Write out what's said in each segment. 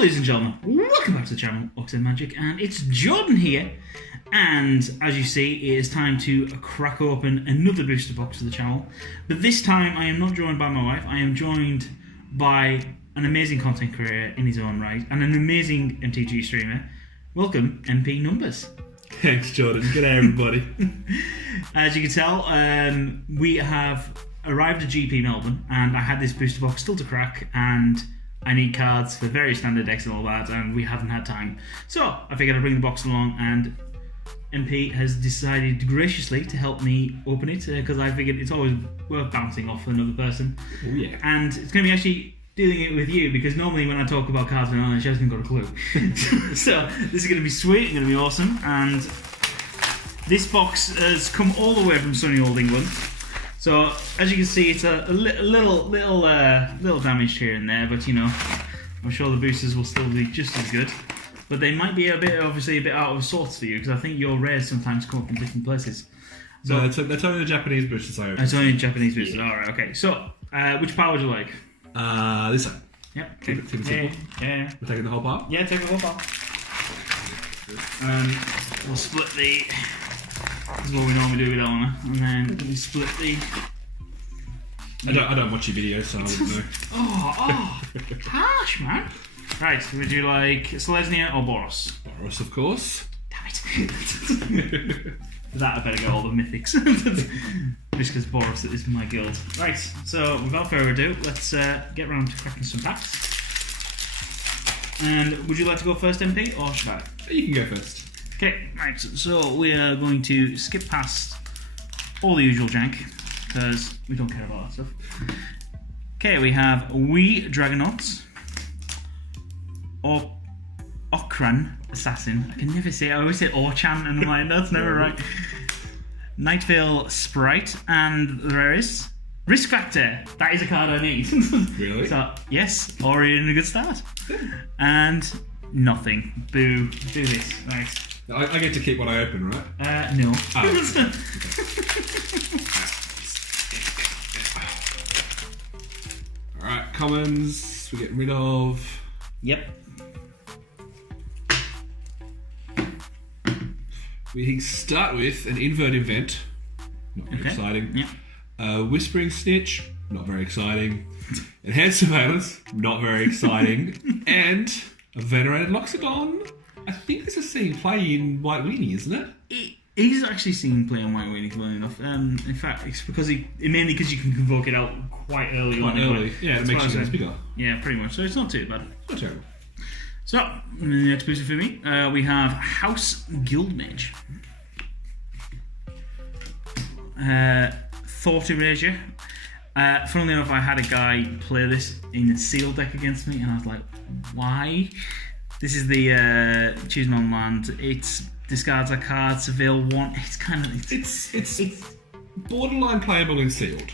ladies and gentlemen, welcome back to the channel, Out MPNumbers, and it's Jordan here, and as you see, it is time to crack open another booster box for the channel, but this time I am not joined by my wife, I am joined by an amazing content creator in his own right, and an amazing MTG streamer. Welcome, MPNumbers. Thanks, Jordan. G'day, everybody. As you can tell, we have arrived at GP Melbourne, and I had this booster box still to crack, and I need cards for various standard decks and all that, and we haven't had time. So I figured I'd bring the box along, and MP has decided graciously to help me open it, because I figured it's always worth bouncing off another person. Oh, yeah. And it's going to be actually dealing it with you, because normally when I talk about cards and all that, she hasn't got a clue. So this is going to be sweet, it's going to be awesome, and this box has come all the way from sunny old England. So as you can see, it's a little damaged here and there, but you know, I'm sure the boosters will still be just as good. But they might be obviously a bit out of sorts for you, because I think your rares sometimes come up in different places. So No, that's only the Japanese boosters I open. It's only Japanese boosters. Yeah. All right, okay. So which pile would you like? This one. Yep. Take it simple. Yeah. We're taking the whole pile? Yeah, take the whole pile. We'll split the. This is what we normally do with Eleanor, and then we split the. I don't watch your videos, so I wouldn't know. Oh, harsh, man. Right, would you like Selesnya or Boros? Boros, of course. Damn it. For that, I better get all the mythics. Just because Boros is my guild. Right, so without further ado, let's get round to cracking some packs. And would you like to go first, MP, or should I? You can go first. Okay, right, so we are going to skip past all the usual jank, because we don't care about that stuff. Okay, we have Wee Dragonauts, Okran Assassin. I can never say it, I always say Orchan, and I'm like, that's never right. Nightvale Sprite, and there is Risk Factor. That is a card I need. Really? So, yes, already in a good start. And nothing. Boo. Do this. Right. I get to keep what I open, right? No. Oh. Alright, commons, we get rid of. Yep. We start with an invert event. Not very exciting. Yep. Whispering Snitch, not very exciting. Enhanced Surveillance, not very exciting. And a Venerated Loxodon. I think this is seeing play in White Weenie, isn't it? It is actually seen play on White Weenie, well enough. In fact, it's because mainly because you can convoke it out quite early. Yeah, it makes it bigger. Yeah, pretty much. So it's not too bad. Not terrible. So, the next booster for me, we have House Guildmage. Thought Erasure. Funnily enough, I had a guy play this in a sealed deck against me, and I was like, why? This is the choosing on land. It discards a card, surveil one. It's kind of it's borderline playable in sealed.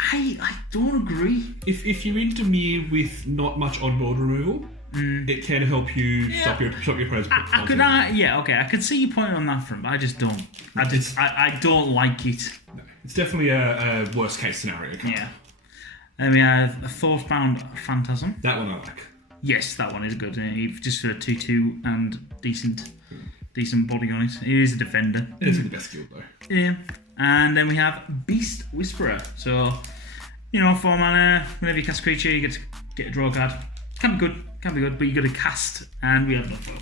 I don't agree. If you're into me with not much on-board removal, it can help you stop your opponent's. I could see you pointing on that front, but I just don't. I don't like it. No, it's definitely a worst case scenario card. Yeah. Then we have a Thought-Bound Phantasm. That one I like. Yes, that one is good. Just for a 2/2 and decent body on it. He is a defender. It isn't the best guild though. Yeah. And then we have Beast Whisperer. So, you know, 4 mana, whenever you cast a creature, you get a draw card. Can be good, but you got to cast, and we have no foil.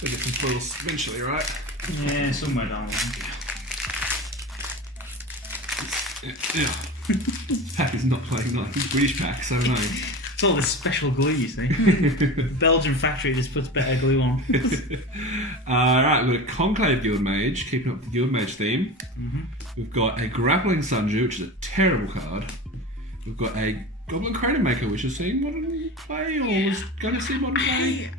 We'll get some foils eventually, right? Yeah, somewhere down the line. Yeah. Pack is not playing like these British packs, I don't know. It's all this special glue, you see. Belgian factory just puts better glue on. Alright, we've got a Conclave Guildmage, keeping up the Guildmage theme. We've got a Grappling Sundew, which is a terrible card. We've got a Goblin Crater Maker, which is seeing modern play, or was going to see modern play.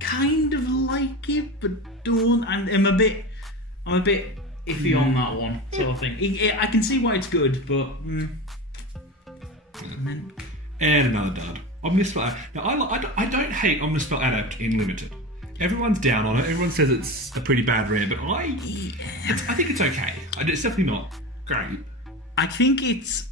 Kind of like it, but don't. And I'm a bit iffy on that one, sort of thing. I can see why it's good, but. And another dud. Omnispell. Now I don't hate Omnispell Adept in Limited. Everyone's down on it. Everyone says it's a pretty bad rare, but I think it's okay. It's definitely not great. I think it's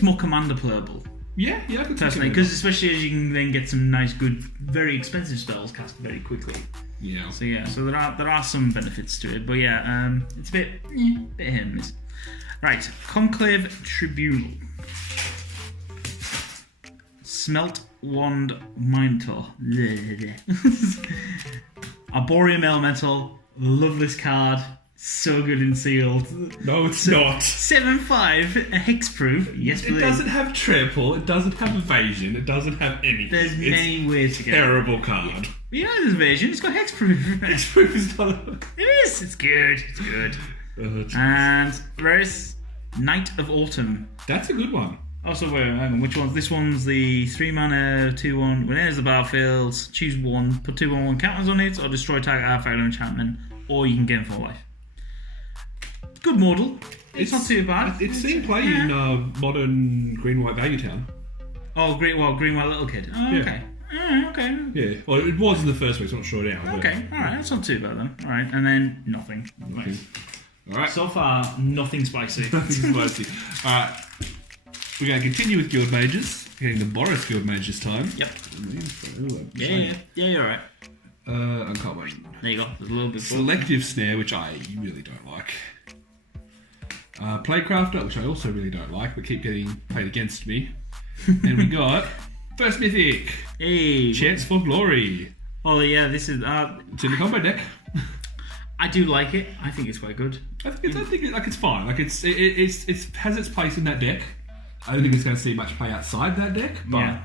more commander playable Yeah, I could personally, because especially as you can then get some nice, good, very expensive spells cast very quickly. Yeah. So there are some benefits to it, but yeah, it's a bit hit and miss. Right, Conclave Tribunal, Smelt Wand Minotaur, Arboreum Elemental, loveless card. So good in sealed. No, it's not. 7/5, a hexproof. Yes, please. It doesn't have trample. It doesn't have evasion. It doesn't have anything. There's many ways to get terrible card. You know there's evasion. It's got hexproof. Hexproof is not. It is. It's good. It's good. And rarest Knight of Autumn. That's a good one. Also, hang on, which one? This one's the 3 mana, 2/1. When it enters the battlefield, choose one, put 2/1 counters on it, or destroy target artifact or enchantment, or you can gain 4 life. Good model. It's not too bad. It's seen play in modern green-white Value Town. Oh, green-white little kid. Oh, yeah. Okay. Okay. Yeah. Well, it was in the first week, so I'm not sure now. Okay. All right. That's not too bad then. All right, and then nothing. Right. All right. So far, nothing spicy. Nothing spicy. All right. We're going to continue with Guild Mages. Getting the Boros Guild Mage this time. Yep. Yeah, you're right. Uncommon. There you go. There's a little bit. Selective Snare, which I really don't like. Playcrafter, which I also really don't like, but keep getting played against me. And we got First Mythic. Hey. Chance for Glory. Oh yeah, this is. It's in the combo deck. I do like it. I think it's quite good. I think it's fine. Like it has its place in that deck. I don't think it's going to see much play outside that deck, but yeah,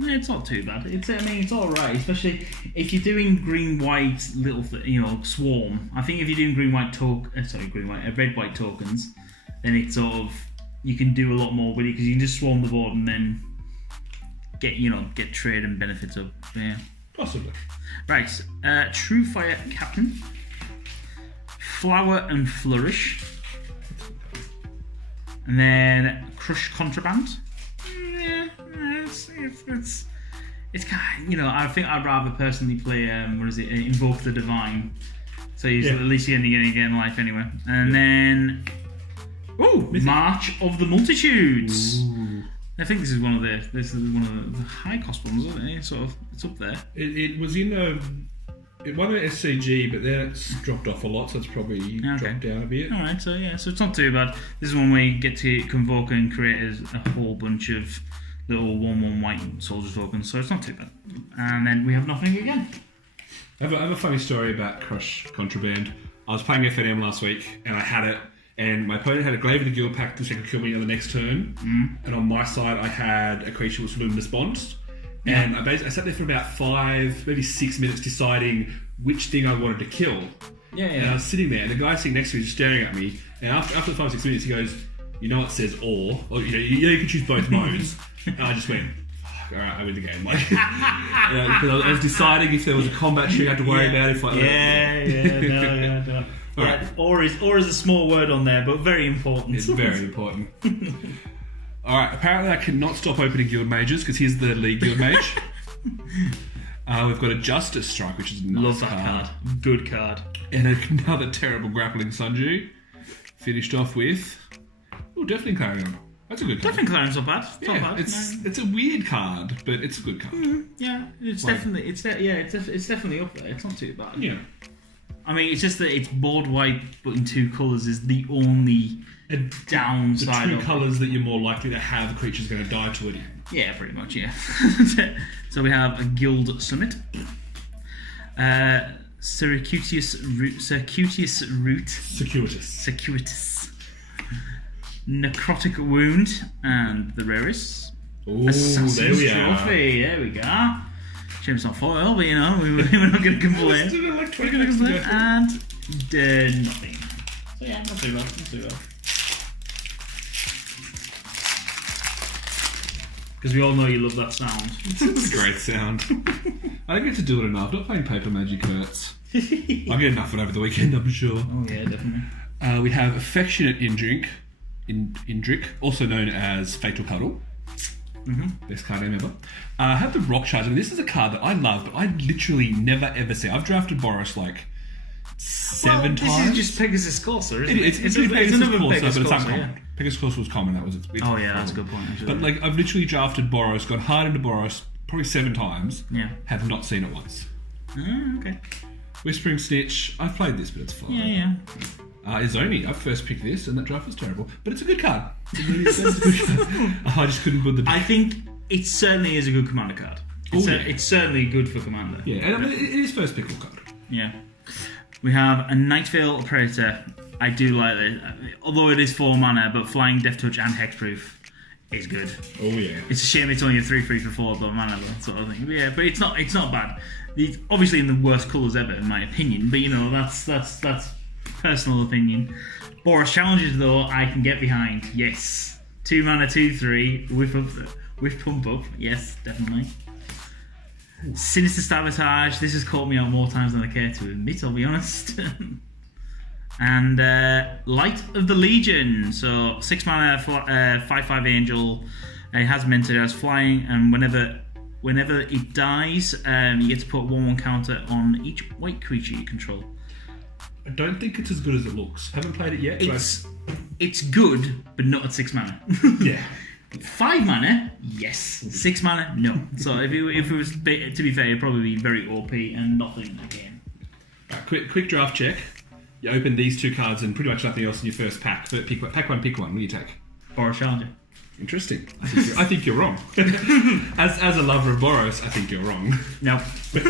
it's not too bad. It's all right, especially if you're doing green-white little, swarm. I think if you're doing red-white tokens, then it's sort of you can do a lot more with it because you can just swarm the board and then get trade and benefits up. Yeah, possibly. Right, True Fire Captain, Flower and Flourish. And then Crush Contraband. Yeah, it's kind of, I think I'd rather personally play Invoke the Divine. So at least you're only going to get life anyway. And then March of the Multitudes. Ooh. I think this is one of the high cost ones, isn't it? Sort of, it's up there. It was in it won an SCG, but then it's dropped off a lot, so it's probably dropped down a bit. Alright, so it's not too bad. This is one where you get to convoke and create a whole bunch of little 1/1 white soldier tokens, so it's not too bad. And then we have nothing again. I have a funny story about Crush Contraband. I was playing FNM last week, and I had it, and my opponent had a Glaive of the Guild Pact, which could kill me on the next turn, and on my side I had a creature with Luminous Bonds. And I sat there for about 5, maybe 6 minutes deciding which thing I wanted to kill. Yeah. And I was sitting there, and the guy sitting next to me just staring at me. And after 5 or 6 minutes, he goes, it says or you can choose both modes. And I just went, all right, I win the game. Because I was deciding if there was a combat tree I had to worry about. If No. Right. Or is a small word on there, but very important. It's very important. Alright, apparently I cannot stop opening Guild Mages, because here's the lead Guild Mage. We've got a Justice Strike, which is a nice Love that card. Good card. And another terrible Grappling Sunju. Finished off with... definitely Clarion. That's a good card. Definitely Clarion's not bad. Not bad. It's a weird card, but it's a good card. Yeah, it's definitely up there. It's not too bad. Yeah. I mean, it's just that it's board white, but in 2 colours is the only downside. The 2 colours that you're more likely to have a creature's going to die to it in. Yeah, pretty much, yeah. So we have a Guild Summit. Circuitous Root. Circuitous. Necrotic Wound. And the rarest. Oh, there we are. Trophy. There we go. Shame it's not foil, but we're not going to complain. We're going to complain. And nothing. So yeah, not too bad. Because we all know you love that sound. It's a great sound. I don't get to do it enough. Not playing Paper Magic hurts. I'll get enough of it over the weekend, I'm sure. Oh yeah, definitely. We have Affectionate Indrik, also known as Fatal Cuddle. Best card name ever. I have the Rock Charge. I mean, this is a card that I love, but I literally never ever see. I've drafted Boros like seven This times. is just Pegasus Corsair, isn't it? It's Pegasus another Corsair, Pegasus but it's Corsair, uncommon. Pegasus Corsair was common. That was its. Oh yeah, that's a good point. Actually. But like, I've literally drafted Boros, gone hard into Boros probably 7 times. Yeah. Have not seen it once. Okay. Whispering Snitch. I've played this, but it's fine. Yeah. Izoni. I first picked this, and that draft was terrible, but it's a good card. It really is a good card. I just couldn't put the. I think it certainly is a good commander card. It's certainly good for commander. Yeah, and I mean, it is first pickle card. Yeah. We have a Nightveil Predator. I do like it. Although it is 4 mana, but flying, Death Touch, and Hexproof is good. Oh yeah. It's a shame it's only a 3/3 for 4 mana, that sort of thing. But yeah, but it's not bad. It's obviously in the worst colours ever, in my opinion. But you know, that's personal opinion. Boros Challenges, though, I can get behind. Yes. 2 mana, 2/3 with pump up. Yes, definitely. Sinister Sabotage. This has caught me out more times than I care to admit, I'll be honest. And Light of the Legion. So 6 mana, 5/5 Angel. It has Mentor, it has Flying, and whenever it dies, you get to put 1/1 counter on each white creature you control. I don't think it's as good as it looks. Haven't played it yet. It's good, but not at 6 mana. Yeah. 5 mana, yes. 6 mana, no. So if it was to be fair, it'd probably be very OP and nothing again. Right, quick draft check. You open these 2 cards and pretty much nothing else in your first pack. But pick one. What do you take? Boros Challenger. Interesting. I think you're wrong. as a lover of Boros, I think you're wrong. No. It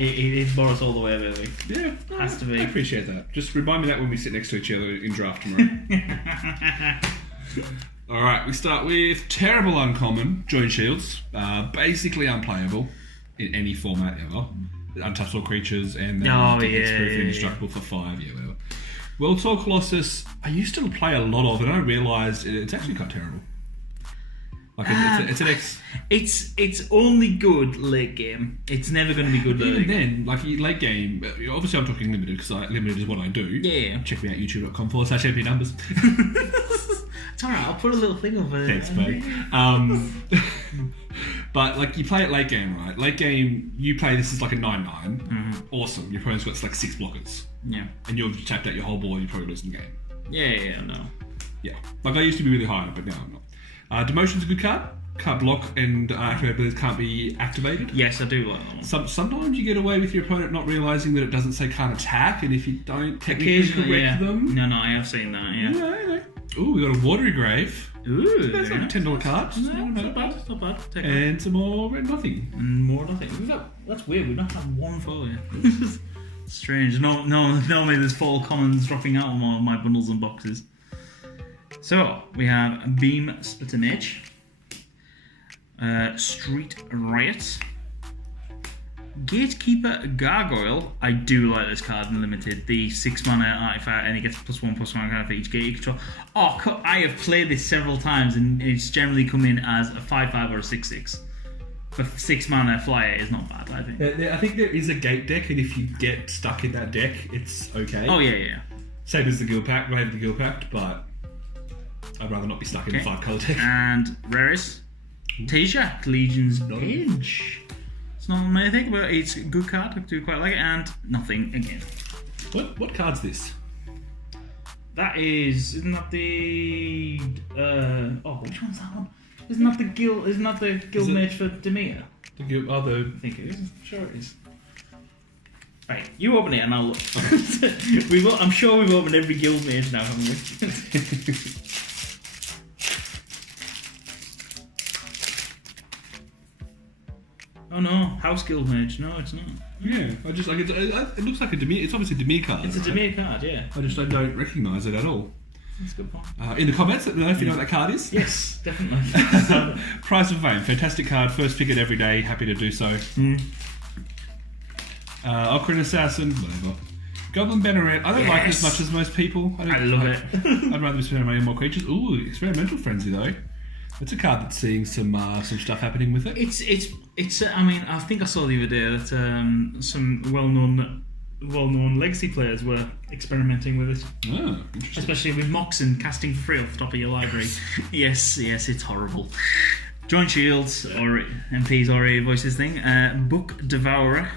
is Boros all the way, really. Yeah, Has to be. I appreciate that. Just remind me that when we sit next to each other in draft tomorrow. All right, we start with terrible uncommon Join Shields. Basically unplayable in any format ever. Untouched all creatures and then it's indestructible for 5. Yeah, whatever. World Tour Colossus. I used to play a lot of it. And I realised it's actually quite terrible. Like it's an X. It's only good late game. It's never going to be good even then. Like late game. Obviously, I'm talking limited because limited is what I do. Yeah. Check me out youtube.com/MPNumbers. It's alright. I'll put a little thing over there. Thanks, mate. But like you play it late game, right? Late game, you play this as like a 9/9. Mm-hmm. Awesome. Your opponent's got like 6 blockers. Yeah. And you've tapped out your whole board. You're probably losing the game. Yeah. No. Yeah. Like I used to be really high on it, but now I'm not. Demotion's a good card. Can't block and activated abilities can't be activated. Yes, I do like that one. Sometimes you get away with your opponent not realising that it doesn't say can't attack, and if you don't technically correct them... No, I have seen that, yeah. Ooh, we got a Watery Grave. Ooh, that's like a $10 card. Not bad. Take and some more red nothing. And more nothing. That's weird, we've not had one foil yet. Strange. Normally there's 4 commons dropping out on all my bundles and boxes. So, we have Beam Splitter Mage, Street Riot, Gatekeeper Gargoyle. I do like this card in limited. The 6 mana artifact, and it gets +1/+1 kind of for each gate you control. Oh, I have played this several times, and it's generally come in as a 5/5 or a 6/6. But 6 mana flyer is not bad, I think. I think there is a gate deck, and if you get stuck in that deck, it's okay. Oh yeah. Same as the Guild Pact, Grave of the Guild Pact, but I'd rather not be stuck in the 5-colour deck. And Rares, Tasia, Legion's Edge. It's not anything, but it's a good card. I do quite like it. And nothing again. What card's this? That isn't that the which one's that one? Isn't that the guild mage for Demir? The guild I think it is. I'm sure it is. Right, you open it and I'll look. I'm sure we've opened every guild mage now, haven't we? Oh no, House Guild Mage. No, it's not. Yeah, I just like it looks like a Demir. It's obviously a Demir card. It's a Demir card, yeah. I don't recognise it at all. That's a good point. In the comments, let me know if you know what that card is. Yes, definitely. Prize of Fame, fantastic card. First pick it every day. Happy to do so. Ocarina Assassin, whatever. Goblin Banneret. I don't like it as much as most people. I love it. I'd rather be spending money on more creatures. Ooh, Experimental Frenzy though. It's a card that's seeing some stuff happening with it. It's. I mean, I think I saw the other day that some well-known legacy players were experimenting with it. Oh, interesting. Especially with Moxen casting for free off the top of your library. yes, it's horrible. Join Shields or MP's already voiced this thing. Book Devourer.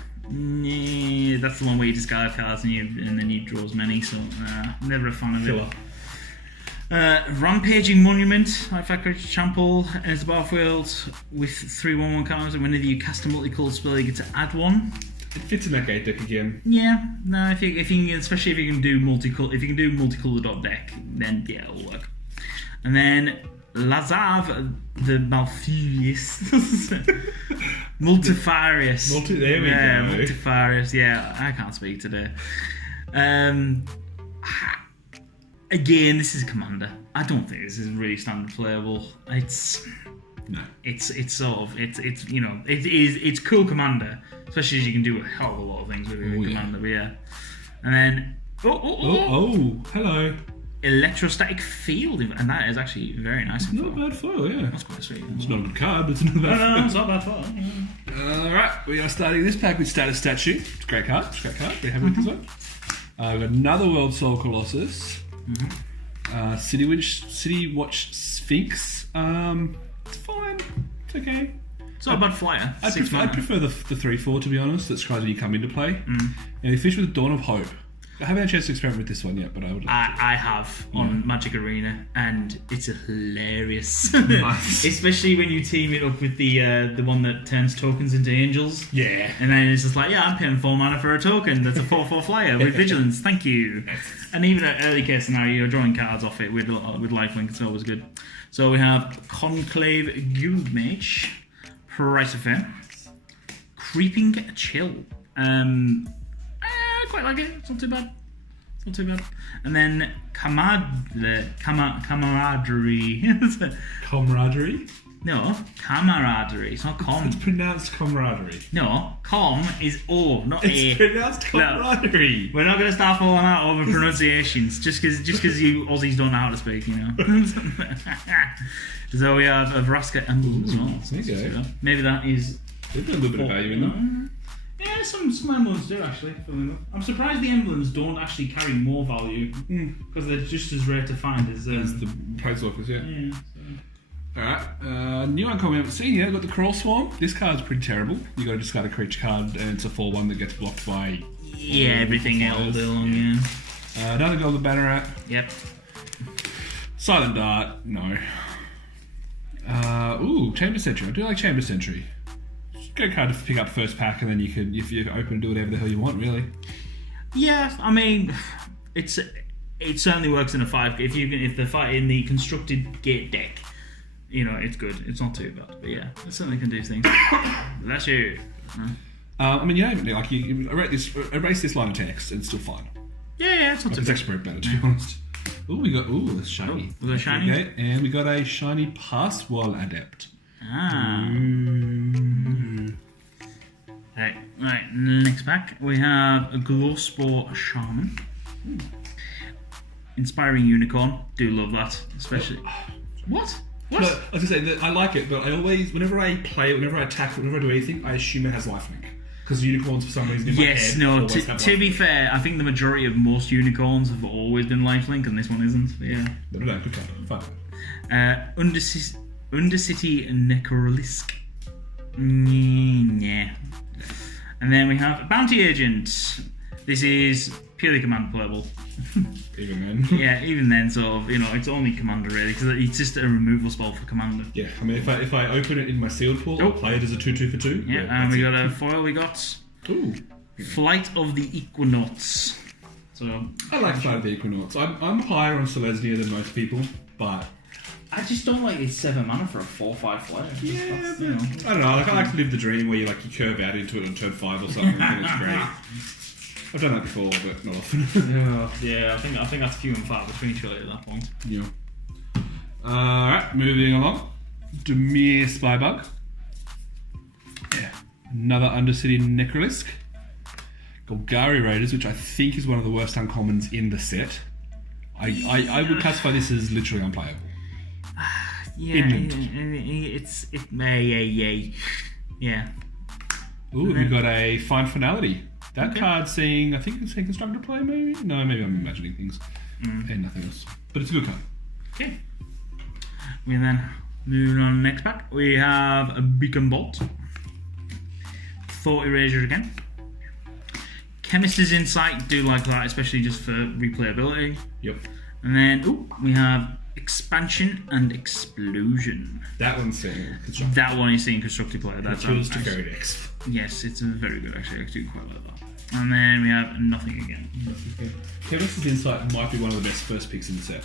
that's the one where you discard cards and then you draw as many. So never a fan of it. Rampaging Monument, if I create a trample as a battlefield with 3/1/1 cards, and whenever you cast a multicolored spell, you get to add one. It fits in that gate deck again. Yeah, no, if you can, especially if you can do multicolored dot deck, then yeah, it'll work. And then Lazav, the Malfurious, Multifarious. There we go. Multifarious. Yeah, I can't speak today. Again, this is Commander. I don't think this is really standard playable. It's cool Commander, especially as you can do a hell of a lot of things with Commander. But yeah, and then hello, Electrostatic Field, and that is actually very nice. Not a bad foil, yeah. That's quite sweet. It's not a good card, but it's not a bad foil. No, it's not a bad foil. Yeah. Alright, we are starting this pack with Status Statue. It's a great card. We're happy with this one. We've got another World Soul Colossus. City Watch Sphinx. It's fine. It's okay. It's not a bad flyer. I prefer the 3/4, to be honest. That's kind of when you come into play. And they fish with Dawn of Hope. I haven't had a chance to experiment with this one yet, but I would. I have on Magic Arena, and it's hilarious. Nice. Especially when you team it up with the one that turns tokens into angels. Yeah. And then it's just like, I'm paying 4 mana for a token. That's a 4/4 flyer with vigilance. Thank you. And even at early case scenario, you're drawing cards off it with lifelink. It's always good. So we have Conclave Guildmage, Price of Fame, Creeping Chill. I quite like it. It's not too bad. And then Camaraderie. Camaraderie? No, Camaraderie. It's not com. It's pronounced camaraderie. No, com is O, not A. It's pronounced camaraderie. No, we're not going to start falling out over pronunciations just because you Aussies don't know how to speak, you know. So we have a Vraska emblem as well. There you go. Maybe that is. There's a little bit of value in them. Yeah, some emblems do actually. I'm surprised the emblems don't actually carry more value because they're just as rare to find as the Planeswalkers, yeah. So. Alright, new one coming up. See here, got the Crawl Swarm. This card's pretty terrible. You got to discard a creature card, and it's a 4/1 that gets blocked by. Everything else. Another Golden Banneret. Yep. Silent Dart. No. Chamber Sentry. I do like Chamber Sentry. Great card to pick up first pack, and then you can, if you're open, do whatever the hell you want, really. Yeah, I mean, it certainly works in a 5. If the fight in the constructed gate deck, it's good. It's not too bad, but yeah, it certainly can do things. That's you. I mean, you erase this line of text, and it's still fine. Yeah, it's not too bad. It's actually very better, to be honest. That's shiny. We got a shiny, okay, and we got a shiny Pass Wall Adept. Right, next pack we have a Glowspore Shaman. Inspiring Unicorn. Do love that, especially. What? No, I was gonna say that I like it, but I always, whenever I play, whenever I attack, whenever I do anything, I assume it has lifelink. Because unicorns, for some reason, in my head, to be fair, I think the majority of most unicorns have always been lifelink, and this one isn't. But yeah. No, good card. Fine. Undercity Necrolisk. Yeah. And then we have Bounty Agent. This is purely command playable. Even then. Yeah, even then, sort of, it's only commander really, because it's just a removal spell for commander. Yeah, I mean, if I open it in my sealed pool, I'll play it as a 2/2 for 2. Yeah, and we got a foil. We got Flight of the Equinauts. So I like Flight of the Equinauts. I'm higher on Selesnya than most people, but I just don't like it's 7 mana for a 4/5 flyer. Yeah, I don't know. I like to live the dream where you curve out into it on turn 5 or something. I think it's great. I've done that before, but not often. Yeah, I think that's few and far between surely at that point. Yeah. Alright, moving along. Demir Spybug. Yeah. Another Undercity Necrolisk. Golgari Raiders, which I think is one of the worst uncommons in the set. I would classify this as literally unplayable. Yeah. Ooh, we got a Fine Finality. That card's saying, I think it's saying Constructor Play, maybe? No, maybe I'm imagining things. And nothing else. But it's a good card. Okay. We then moving on to the next pack. We have a Beacon Bolt. Thought Erasure again. Chemist's Insight, do like that, especially just for replayability. Yep. And then we have Expansion and Explosion. That one's seeing constructive. That one is seeing constructive play. That's Kills to carry decks. Yes, it's very good actually. I do quite like that. And then we have Nothing Again. Chemist's Insight might be one of the best first picks in the set.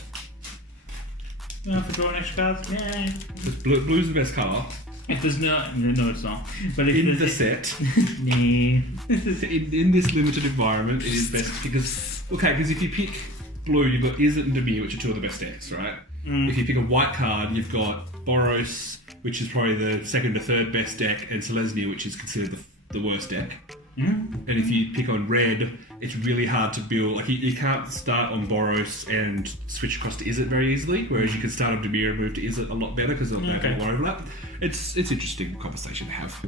For drawing extra cards? Yeah. Because blue's the best colour. If there's no, it's not. But if in the set, in this limited environment, it is best because if you pick blue, you've got Izzet and Dimir, which are two of the best decks, right? If you pick a white card, you've got Boros, which is probably the second or third best deck, and Selesnya, which is considered the worst deck. And if you pick on red, it's really hard to build. Like you can't start on Boros and switch across to Izzet very easily, whereas you can start on Dimir and move to Izzet a lot better because they'll have more overlap. It's interesting conversation to have.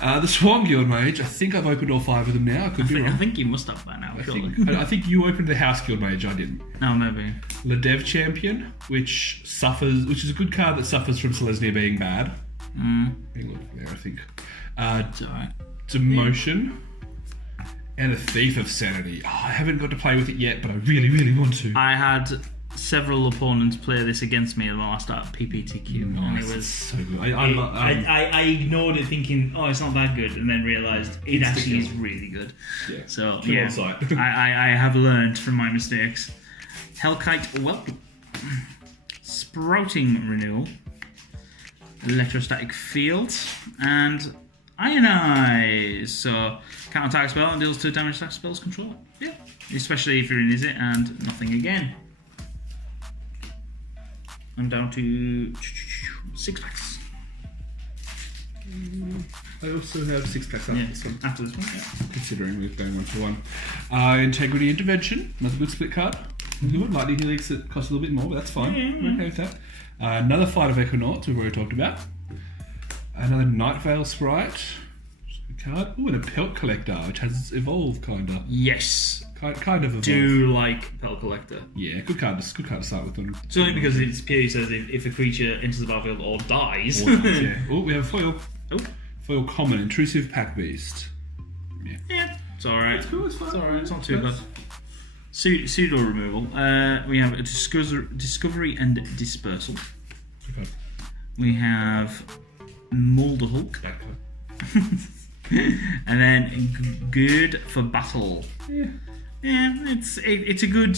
The Swan Guild Mage, I think I've opened all 5 of them now. I think you must have by now. I think you opened the House Guild Mage, I didn't. No, maybe. Ledev Champion, which is a good card that suffers from Selesnya being bad. Look there, I think. It's alright. Demotion. And a Thief of Sanity. I haven't got to play with it yet, but I really, really want to. I had several opponents play this against me when I started PPTQ, and it was so good. I ignored it thinking, it's not that good, and then realised it actually is really good. Yeah. So I have learned from my mistakes. Hellkite Welcome, Sprouting Renewal, Electrostatic Field, and Ionize. So counter-attack spell and deals 2 damage to spells control. Yeah. Especially if you're in Izzet and Nothing Again. I'm down to 6 packs. I also have 6 packs after this one. After this one, yeah. Considering we're going 1 for 1. Integrity Intervention, another good split card. Good. Lightning Helix that costs a little bit more, but that's fine. I'm okay with that. Another Fight of Equinaughts, we've already talked about. Another Night Veil Sprite. Card. Oh, and a Pelt Collector, which has evolved, kinda. Yes. Kind of evolved. Do like Pelt Collector. Yeah, good card to start with them. It's only because it purely says if a creature enters the battlefield or dies. Yeah. Oh, we have a foil. Oh. Foil Common, Intrusive Pack Beast. Yeah. It's alright. It's cool, it's fine. It's alright, it's not too bad. Pseudo removal. We have a Discovery and Dispersal. Okay. We have Molder Hulk. And then Good for Battle. Yeah, it's a good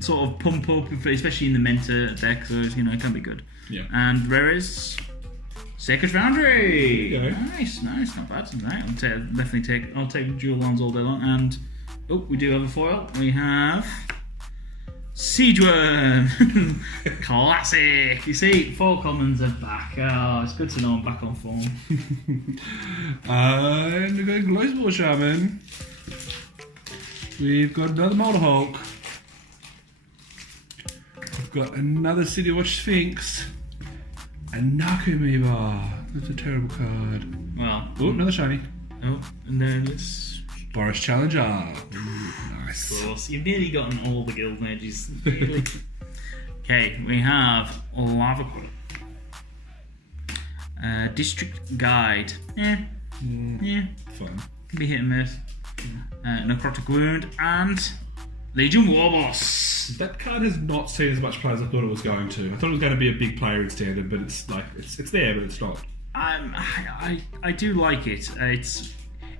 sort of pump up, especially in the Mentor deck, so it can be good. Yeah. And rare is Sacred Foundry. Okay. Nice, not bad. Right, I'll take dual lands all day long. And we do have a foil. We have Siege Worm. Classic. You see, 4 commons are back. Oh, it's good to know I'm back on form. And we've got Glowspore Shaman. We've got another Molder Hulk. We've got another City Watch Sphinx. And Nakumiba. That's a terrible card. Well. Oh, another shiny. Oh, and then it's Boros Challenger. Ooh, nice. Of course, you've nearly gotten all the guild mages. Really. Okay, we have Lava Quarter. District Guide. Yeah. Fun. Can be hit and miss. Necrotic Wound and Legion Warboss. That card has not seen as much play as I thought it was going to. I thought it was going to be a big player in Standard, but it's there, but it's not. I do like it.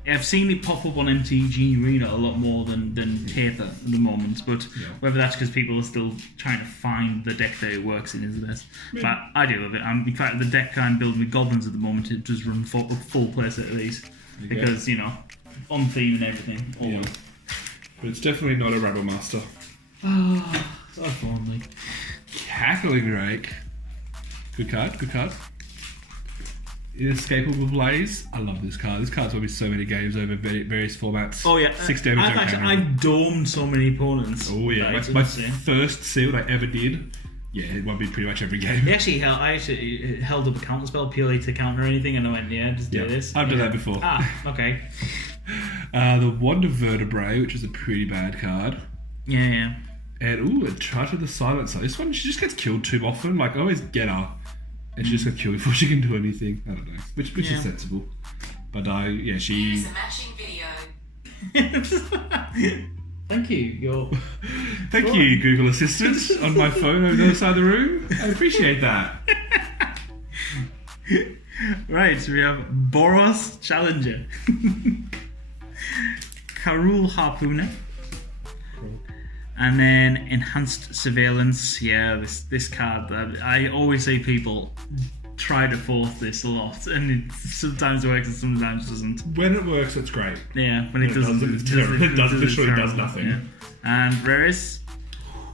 I've seen it pop up on MTG Arena a lot more than Taper at the moment, but whether that's because people are still trying to find the deck that it works in is this. But I do love it. In fact, the deck I'm building with goblins at the moment, it does run full playset of these because on theme and everything. Always. But it's definitely not a Rabble Master. Oh, so fondly. Cackling Rake. Good card. Inescapable Blaze. I love this card. This card's won me so many games over various formats. Oh yeah, 6 damage. I've domed so many opponents. Oh yeah, my first sealed I ever did. Yeah, it won me pretty much every game. I actually held up a counter spell purely to counter anything, and I went, just do this. I've done that before. Okay. The Wand of Vertebrae, which is a pretty bad card. Yeah. And a Charge of the Silencer. This one, she just gets killed too often. Like I always get her. And she just got killed before she can do anything. I don't know. Which is sensible. But she... Here's a matching video. Thank you. Thank you, Google Assistant, on my phone over the other side of the room. I appreciate that. Right, so we have Boros Challenger, Karul Harpooner, and then Enhanced Surveillance. Yeah, this card, I always say people try to force this a lot, and it sometimes works and sometimes doesn't. When it works, it's great. Yeah, when it doesn't, it's terrible. It literally does nothing. Yeah. And Raris,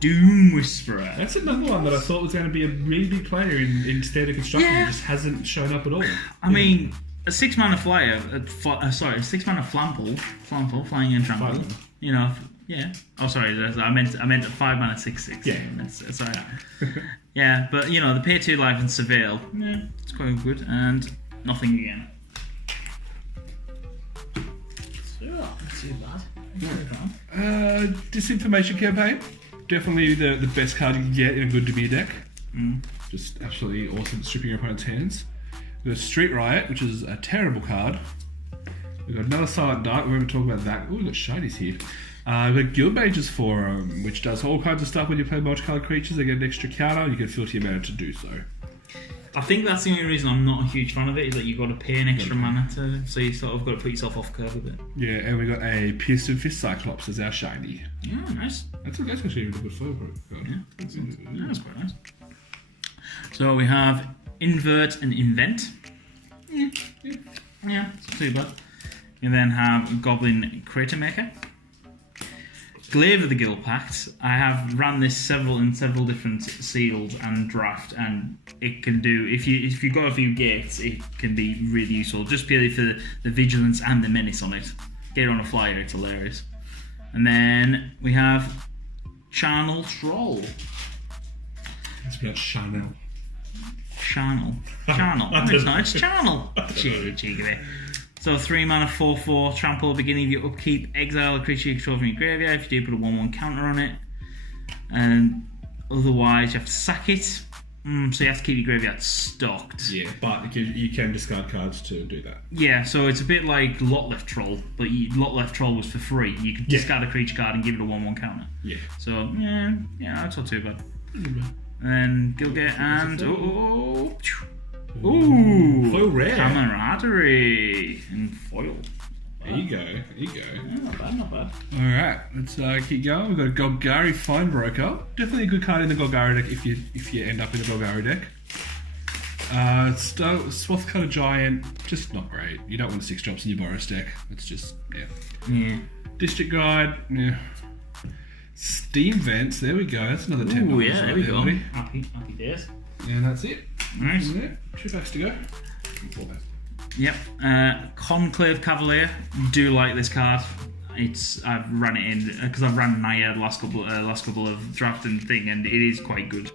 Doom Whisperer. That's another one that I thought was going to be a really big player in Standard Construction. Yeah. It just hasn't shown up at all. I mean, a 6-mana flyer, 6-mana flample, flying and trample. 5 mana. You know, yeah. Oh, sorry, I meant a 5-mana 6/6. Yeah. That's right. Yeah, but you know, the pay 2 life and surveil. Yeah, it's quite good, and nothing again. So, not too bad. Disinformation Campaign. Definitely the best card you can get in a good Demir deck. Just absolutely awesome at stripping your opponent's hands. We've got Street Riot, which is a terrible card. We've got another Silent Dart. We're going to talk about that. Oh, we've got shinies here. We've got Guild Mage's Forum, which does all kinds of stuff when you play multicolored creatures. They get an extra counter. You can filter your mana to do so. I think that's the only reason I'm not a huge fan of it, is that you've got to pay an extra mana to, so you sort of got to put yourself off curve a bit. Yeah, and we got a Pierced Fist Cyclops as our shiny. Yeah, nice. That's actually a really good foil card. Yeah, that's quite nice. So we have Invert and Invent. Yeah, it's not too bad. You then have Goblin Crater Maker. Glaive of the Guild Pact. I have ran this several different sealed and draft, and it can do, if you've got a few gates, it can be really useful, just purely for the vigilance and the menace on it. Get it on a flyer, it's hilarious. And then we have Charnel Troll. It's got Chanel. Charnel. It's not, it's Charnel. Cheeky there. So 3-mana 4/4, trample, beginning of your upkeep, exile a creature you control from your graveyard. If you do, put a 1/1 counter on it. And otherwise, you have to sack it. So you have to keep your graveyard stocked. Yeah, but you can discard cards to do that. Yeah, so it's a bit like Lot Left Troll, but Lot Left Troll was for free. You could discard a creature card and give it a 1/1 counter. Yeah. So, yeah, that's not too bad. And then Gilgate and... Ooh, foil rare. Camaraderie and foil. There you go. Yeah, not bad. Alright, let's keep going. We've got a Golgari Fine Broker. Definitely a good card in the Golgari deck if you end up in the Golgari deck. Swathcutter Giant, just not great. You don't want 6 drops in your Boros deck. It's just, Yeah. District Guide, yeah. Steam Vents, there we go. That's another 10 Ooh, yeah, there we go. Buddy. Happy days. And that's it. Nice. 2 packs to go. 4 packs. Yep. Conclave Cavalier. Do like this card. I've run it in because I've ran Naya the last couple of draft and thing, and it is quite good.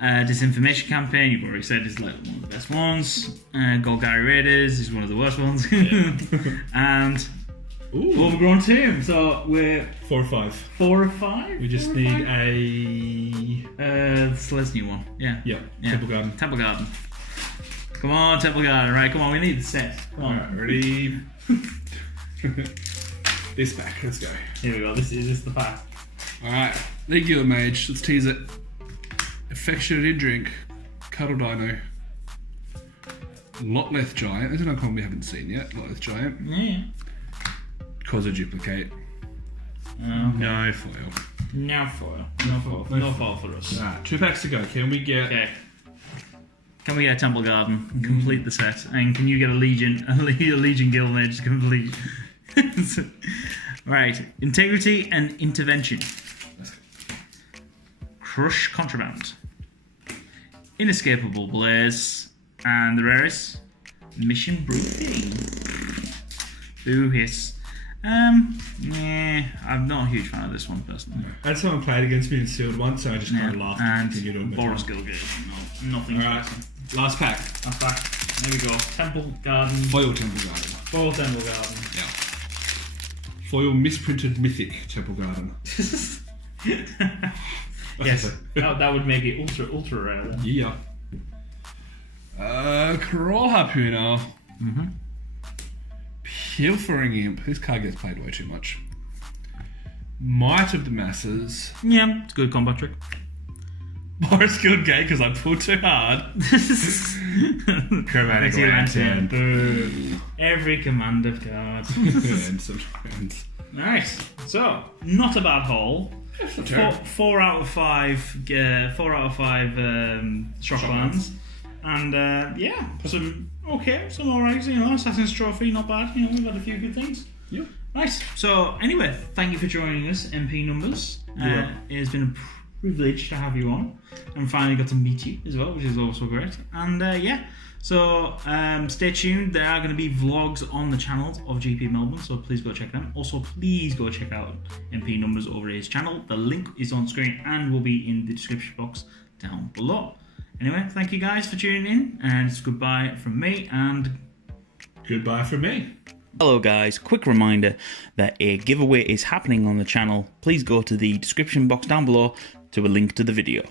Disinformation Campaign, you've already said, is like one of the best ones. Golgari Raiders is one of the worst ones. Yeah. And Overgrown Tomb. So we're 4 or 5. 4 or 5. We just need a Selesnya one. Yeah. Temple Garden. Temple Garden. Come on, Temple Garden. Right, come on. We need the set. Come on. Alright, ready? This pack. Let's go. Here we go. This is the pack. Alright, the Guild Mage. Let's tease it. Affectionate in drink. Cuddle Dino. Lotleth Giant. There's an uncommon we haven't seen yet. Lotleth Giant. Yeah. Cause a duplicate. Okay. No foil. No foil. No foil for us. Alright, 2 packs to go. Can we get... Okay. Can we get a Temple Garden and complete the set? And can you get a Legion Guild Mage to complete? Right. Integrity and Intervention. Crush Contraband. Inescapable Blaze. And the rarest, Mission Brooding. Ooh, hiss. Yeah, I'm not a huge fan of this one personally. I had someone played against me in sealed once, so I just kind of laughed and continued on. Boros Gilgate. No, nothing. Alright, last pack. Last pack. There we go. Temple Garden. Foil Temple Garden. Foil Temple Garden. Yeah. Foil misprinted Mythic Temple Garden. Yes, that would make it ultra rare then. Yeah. Crawl Harpooner. Pilfering Imp. This card gets played way too much. Might of the Masses. Yeah, it's a good combat trick. Boris Guild Gate because I pulled too hard. Chromatic Lantern. Every commander card. And some friends. Nice. So, not a bad haul. Four out of five Shocklands. And yeah, some alright, Assassin's Trophy, not bad. We've had a few good things. Yep. Nice. So anyway, thank you for joining us, MP Numbers. It has been a privilege to have you on, and finally got to meet you as well, which is also great. And yeah, so stay tuned. There are going to be vlogs on the channels of GP Melbourne, so please go check them. Also, please go check out MP Numbers over his channel. The link is on screen and will be in the description box down below. Anyway, thank you guys for tuning in, and it's goodbye from me and goodbye from me. Hello guys, quick reminder that a giveaway is happening on the channel. Please go to the description box down below to a link to the video.